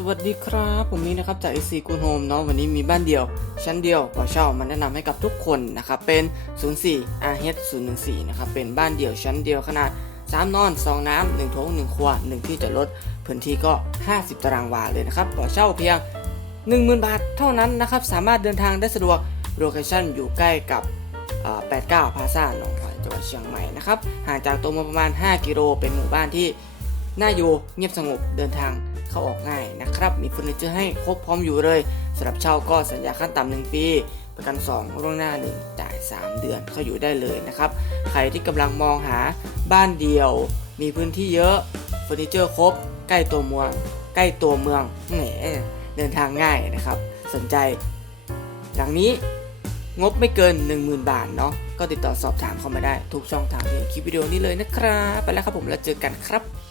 สวัสดีครับผมมีนะครับจาก AC Good Home เนาะวันนี้มีบ้านเดียว ชั้นเดียวขอเช่ามาแนะนำให้กับทุกคนนะครับเป็น 04 RH 014นะครับเป็นบ้านเดี่ยวชั้นเดียวขนาด 3 นอน 2 น้ำ1โถง1ครัว1ที่จอดรถพื้นที่ก็ 50 ตารางวาเลยนะครับขอเช่าเพียง 10,000 บาทเท่านั้นนะครับสามารถเดินทางได้สะดวกโลเคชั่นอยู่ใกล้กับ 89 พาซ่าหนองคายจังหวัดเชียงใหม่นะครับห่างจากตัวเมืองประมาณ 5 กิโลเป็นหมู่บ้านที่น่าอยู่เงียบสงบเดินทาง เข้าออกง่ายนะครับ มีเฟอร์นิเจอร์ให้ครบพร้อมอยู่เลยสำหรับเช่าก็สัญญาขั้นต่ำหนึ่งปี ประกัน2ล่วงหน้า 1 จ่าย 3 เดือนเข้าอยู่ได้เลยนะครับ ใครที่กำลังมองหาบ้านเดียว มีพื้นที่เยอะเฟอร์นิเจอร์ครบ ใกล้ตัวเมือง ใกล้ตัวเมืองแหมเดินทางง่ายนะครับ สนใจ หลังนี้งบไม่เกิน 10,000 บาทเนาะก็ติดต่อสอบถามเข้ามาได้ทุกช่องทางในคลิปวิดีโอนี้เลยนะครับ ไปแล้วครับผมแล้วเจอกันครับ